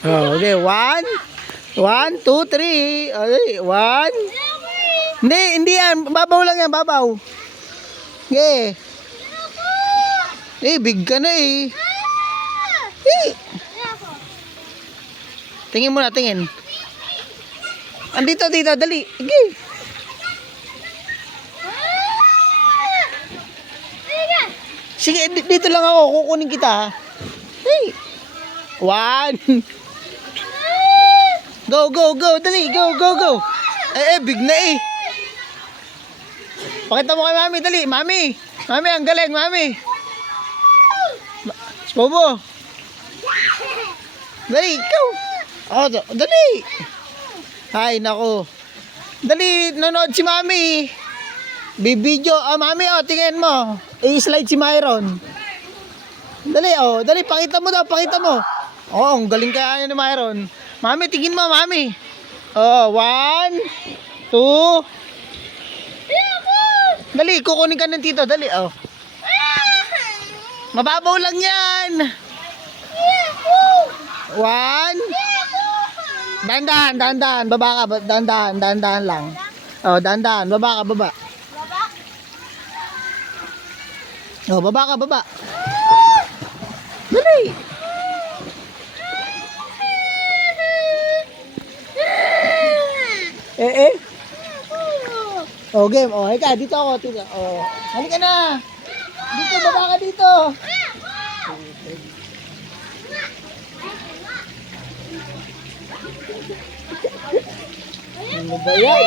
Oh, okay, 1, 1, 2, 3. Okay, 1. Hindi yan. Babaw lang yan, babaw. Okay. Big ka na eh. Tingin muna, tingin. Andito, dito, dali. Okay. Sige, dito lang ako. Kukunin kita. Hey. 1. Go, go, go. Dali, go, go, go. Big na eh. Pakita mo kay mami, dali. Mami. Mami, ang galing, mami. Bobo. Dali, go. Oh, dali. Ay, nako. Dali, nanood si mami. Bibidyo. Mami, tingin mo. I-slide si Myron. Dali, dali, pakita mo daw, pakita mo. Ang galing kaya ni Myron. Mami, tingin mo, mami. 1, 2. Dali, kukunin ka ng tito, dali, Mababaw lang yan. 1. Dandan, dandan, baba ka, dandan, dandan lang. Dandan, baba ka, baba. Baba ka, baba. Dali. Game. Ika, dito ako, dito. Halika na. Dito, baba ka dito. Ano ba yan?